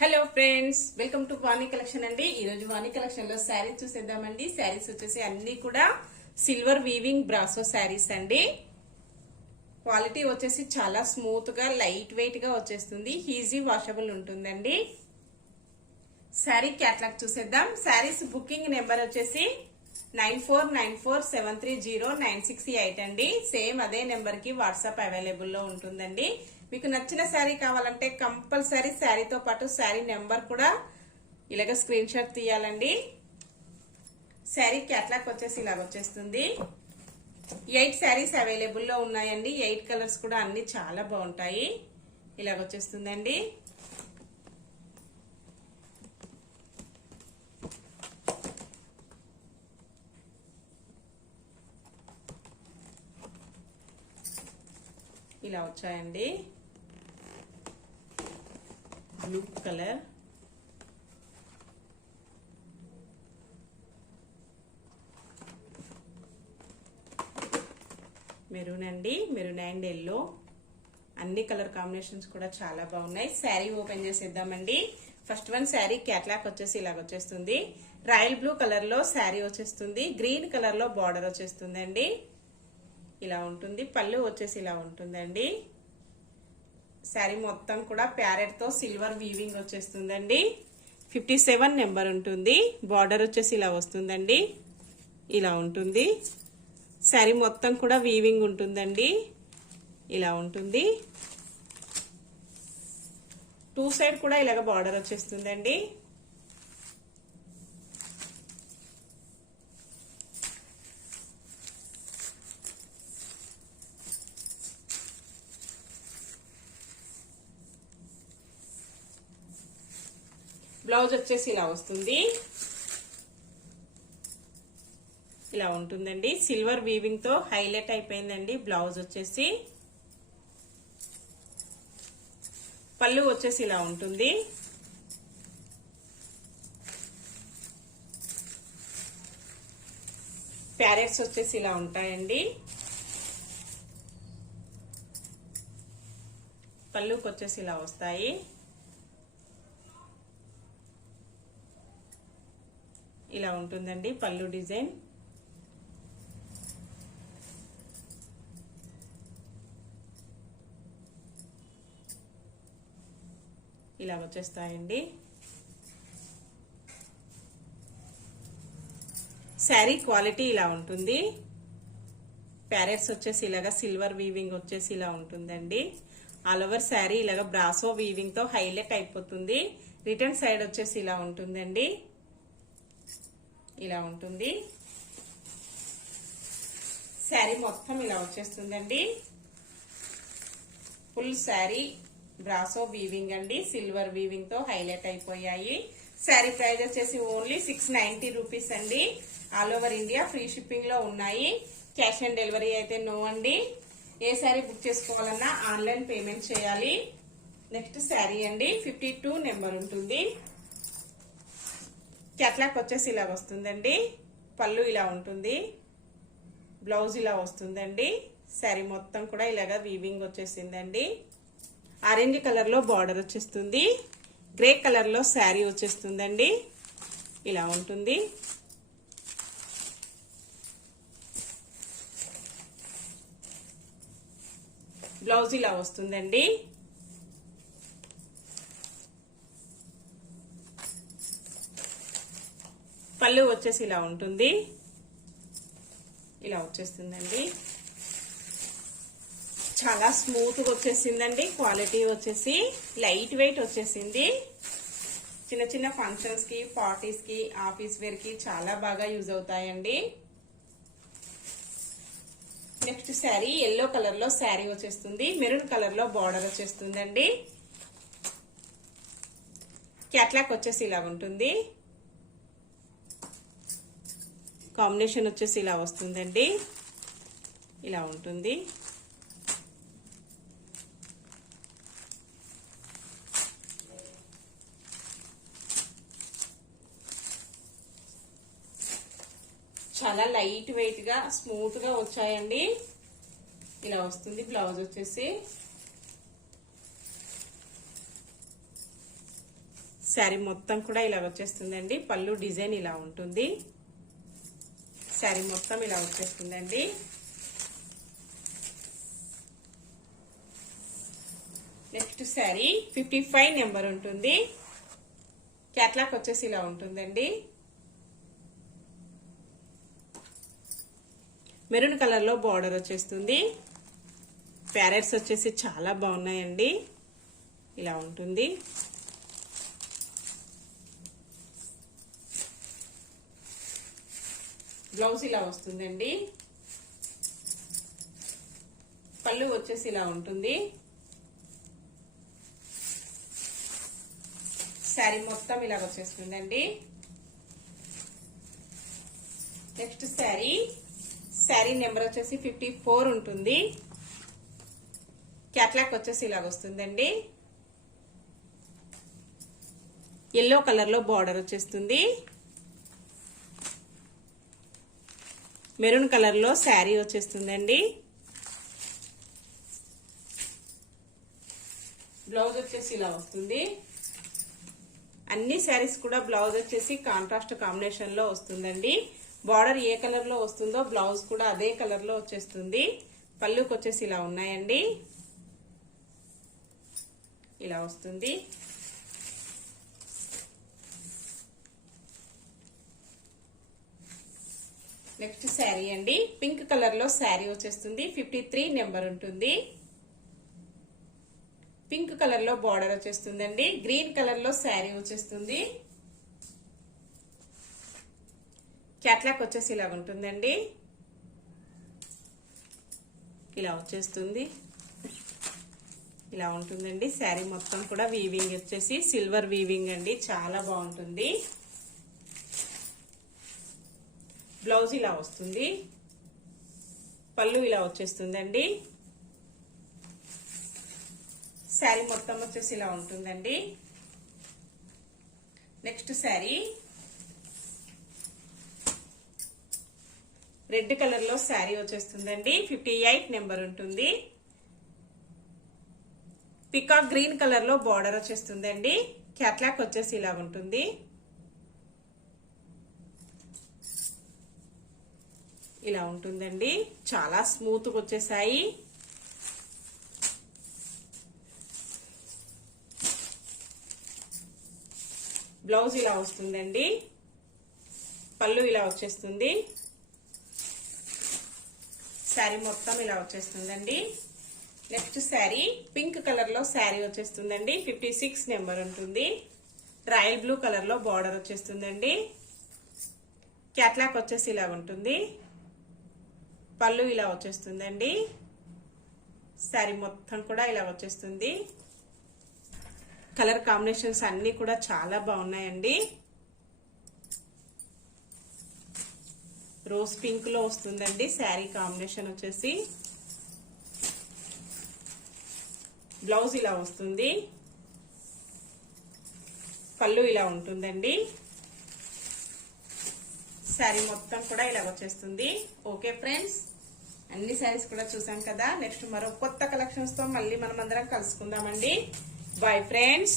Hello friends, welcome to Vani collection అండి. ఈ రోజు వాణి కలెక్షన్ లో శారీస్ చూసేద్దామండి. శారీస్ వచ్చేసి అన్ని కూడా సిల్వర్ వీవింగ్ బ్రాసో శారీస్ అండి. క్వాలిటీ వచ్చేసి చాలా స్మూత్ గా లైట్ వెయిట్ గా వచ్చేస్తుంది. ఈజీ వాషబుల్ ఉంటుందండి. శారీ క్యాటలాగ్ చూసేద్దాం. శారీస్ బుకింగ్ నెంబర్ వచ్చేసి 9494730968 అండి. సేమ్ అదే నెంబర్ కి వాట్సాప్ అవైలబుల్ లో ఉంటుందండి. మీకు నచ్చిన శారీ కావాలంటే కంపల్సరీ శారీతో పాటు శారీ నెంబర్ కూడా ఇలాగ స్క్రీన్ షాట్ తీయాలండి. శారీ క్యాటలాగ్ వచ్చేసి ఇలాగ వచ్చేస్తుంది. 8 శారీస్ అవైలబుల్ లో ఉన్నాయండి. 8 కలర్స్ కూడా అన్ని చాలా బాగుంటాయి. ఇలాగ వచ్చేస్తుందండి. ఇలా వచ్చాయండి. బ్లూ కలర్, మెరూన్ అండి, మెరూన్ అండ్ ఎల్లో, అన్ని కలర్ కాంబినేషన్స్ కూడా చాలా బాగున్నాయి. శారీ ఓపెన్ చేసేద్దామండి. ఫస్ట్ వన్ శారీ క్యాటలాగ్ వచ్చేసి ఇలాగ వచ్చేస్తుంది. రాయల్ బ్లూ కలర్ లో శారీ వచ్చేస్తుంది. గ్రీన్ కలర్ లో బార్డర్ వచ్చేస్తుందండి. ఇలా ఉంటుంది. పళ్ళు వచ్చేసి ఇలా ఉంటుందండి. శారీ మొత్తం కూడా ప్యారెట్ తో సిల్వర్ వీవింగ్ వచ్చేస్తుందండి. 57 నెంబర్ ఉంటుంది. బార్డర్ వచ్చేసి ఇలా వస్తుందండి. ఇలా ఉంటుంది. శారీ మొత్తం కూడా వీవింగ్ ఉంటుందండి. ఇలా ఉంటుంది. 2 సైడ్ కూడా ఇలాగ బార్డర్ వచ్చేస్తుందండి. బ్లౌజ్ వచ్చేసి ఇలా వస్తుంది. ఇలా ఉంటుందండి. సిల్వర్ వీవింగ్ తో హైలైట్ అయిపోయిందండి బ్లౌజ్ వచ్చేసి. పళ్ళు వచ్చేసి ఇలా ఉంటుంది. ప్యారెట్స్ వచ్చేసి ఇలా ఉంటాయండి. పళ్ళుకి వచ్చేసి ఇలా వస్తాయి. ఇలా ఉంటుందండి పళ్ళు డిజైన్. ఇలా వచ్చేస్తాయండి. శారీ క్వాలిటీ ఇలా ఉంటుంది. ప్యారెట్స్ వచ్చేసి ఇలాగా సిల్వర్ వీవింగ్ వచ్చేసి ఇలా ఉంటుందండి. ఆల్ ఓవర్ శారీ ఇలాగా బ్రాసో వీవింగ్ తో హైలైట్ అయిపోతుంది. రిటర్న్ సైడ్ వచ్చేసి ఇలా ఉంటుందండి. ఇలా ఉంటుంది. శారీ మొత్తం ఇలా వచ్చేస్తుందండి. ఫుల్ శారీ బ్రాసో వీవింగ్ అండి. సిల్వర్ వీవింగ్ తో హైలైట్ అయిపోయాయి. శారీ ప్రైస్ వచ్చేసి ఓన్లీ 690 రూపీస్ అండి. All over India free shipping లో ఉన్నాయి. క్యాష్ ఆన్ డెలివరీ అయితే నో అండి. ఏ శారీ బుక్ చేసుకోవాలన్నా ఆన్లైన్ పేమెంట్ చేయాలి. నెక్స్ట్ శారీ అండి. 52 నెంబర్ ఉంటుంది. క్యాట్లాగ్ వచ్చేసి ఇలా వస్తుందండి. పళ్ళు ఇలా ఉంటుంది. బ్లౌజ్ ఇలా వస్తుందండి. శారీ మొత్తం కూడా ఇలాగా వీవింగ్ వచ్చేసిందండి. ఆరెంజ్ కలర్ లో బార్డర్ వచ్చేస్తుంది. గ్రే కలర్ లో శారీ వచ్చేస్తుందండి. ఇలా ఉంటుంది. బ్లౌజ్ ఇలా వస్తుందండి. పళ్ళు వచ్చేసి ఇలా ఉంటుంది. ఇలా వచ్చేస్తుందండి. చాలా స్మూత్ గా వచ్చేసిందండి. క్వాలిటీ వచ్చేసి లైట్ వెయిట్ వచ్చేసింది. చిన్న చిన్న ఫంక్షన్స్ కి, పార్టీస్ కి, ఆఫీస్ వేర్ కి చాలా బాగా యూజ్ అవుతాయండి. నెక్స్ట్ శారీ ఎల్లో కలర్ లో శారీ వచ్చేస్తుంది. మెరూన్ కలర్ లో బార్డర్ వచ్చేస్తుందండి. క్యాట్లాగ్ వచ్చేసి ఇలా ఉంటుంది. కాంబినేషన్ వచ్చేసి ఇలా వస్తుందండి. ఇలా ఉంటుంది. చాలా లైట్ వెయిట్ గా స్మూత్ గా వచ్చాయండి. ఇలా వస్తుంది. బ్లౌజ్ వచ్చేసి శారీ మొత్తం కూడా ఇలా వచ్చేస్తుందండి. పళ్ళు డిజైన్ ఇలా ఉంటుంది. శారీ మొత్తం ఇలా వచ్చేస్తుందండి. నెక్స్ట్ శారీ 55 నెంబర్ ఉంటుంది. క్యాట్లాగ్ వచ్చేసి ఇలా ఉంటుందండి. మెరూన్ కలర్ లో బార్డర్ వచ్చేస్తుంది. ప్యారెట్స్ వచ్చేసి చాలా బాగున్నాయండి. ఇలా ఉంటుంది. బ్లౌజ్ ఇలా వస్తుందండి. పళ్ళు వచ్చేసి ఇలా ఉంటుంది. శారీ మొత్తం ఇలా వచ్చేస్తుందండి. నెక్స్ట్ శారీ నెంబర్ వచ్చేసి 54 ఉంటుంది. క్యాట్లాగ్ వచ్చేసి ఇలా వస్తుందండి. ఎల్లో కలర్ లో బార్డర్ వచ్చేస్తుంది. మెరూన్ కలర్ లో శారీ వచ్చేస్తుందండి. బ్లౌజ్ వచ్చేసి ఇలా వస్తుంది. అన్ని శారీస్ కూడా బ్లౌజ్ వచ్చేసి కాంట్రాస్ట్ కాంబినేషన్ లో వస్తుందండి. బార్డర్ ఏ కలర్ లో వస్తుందో బ్లౌజ్ కూడా అదే కలర్ లో వచ్చేస్తుంది. పళ్ళుకి వచ్చేసి ఇలా ఉన్నాయండి. ఇలా వస్తుంది. నెక్స్ట్ శారీ అండి. పింక్ కలర్ లో శారీ వచ్చేస్తుంది. 53 నెంబర్ ఉంటుంది. పింక్ కలర్ లో బార్డర్ వచ్చేస్తుందండి. గ్రీన్ కలర్ లో శారీ వచ్చేస్తుంది. క్యాట్లాగ్ వచ్చేసి ఇలా ఉంటుందండి. ఇలా వచ్చేస్తుంది. ఇలా ఉంటుందండి. శారీ మొత్తం కూడా వీవింగ్ వచ్చేసి సిల్వర్ వీవింగ్ అండి. చాలా బాగుంటుంది. బ్లౌజ్ ఇలా వస్తుంది. పళ్ళు ఇలా వచ్చేస్తుందండి. శారీ మొత్తం వచ్చేసి ఇలా ఉంటుందండి. నెక్స్ట్ శారీ రెడ్ కలర్ లో శారీ వచ్చేస్తుందండి. 58 నెంబర్ ఉంటుంది. పికాక్ గ్రీన్ కలర్ లో బార్డర్ వచ్చేస్తుందండి. క్యాట్లాగ్ వచ్చేసి ఇలా ఉంటుంది. ఇలా ఉంటుందండి. చాలా స్మూత్ గా వచ్చేసాయి. బ్లౌజ్ ఇలా వస్తుందండి. పళ్ళు ఇలా వచ్చేస్తుంది. శారీ మొత్తం ఇలా వచ్చేస్తుందండి. నెక్స్ట్ శారీ పింక్ కలర్ లో శారీ వచ్చేస్తుందండి. 56 నెంబర్ ఉంటుంది. రాయల్ బ్లూ కలర్ లో బార్డర్ వచ్చేస్తుందండి. క్యాట్లాగ్ వచ్చేసి ఇలా ఉంటుంది. పళ్ళు ఇలా వచ్చేస్తుందండి. శారీ మొత్తం కూడా ఇలా వచ్చేస్తుంది. కలర్ కాంబినేషన్స్ అన్ని కూడా చాలా బాగున్నాయండి. రోజ్ పింక్ లో వస్తుందండి శారీ కాంబినేషన్ వచ్చేసి. బ్లౌజ్ ఇలా వస్తుంది. పళ్ళు ఇలా ఉంటుందండి. శారీ మొత్తం కూడా ఇలా వచ్చేస్తుంది. ఓకే ఫ్రెండ్స్, అన్ని శారీస్ కూడా చూసాం కదా. నెక్స్ట్ మరో కొత్త కలెక్షన్స్ తో మళ్ళీ మనం అందరం కలుసుకుందామండి. Bye friends.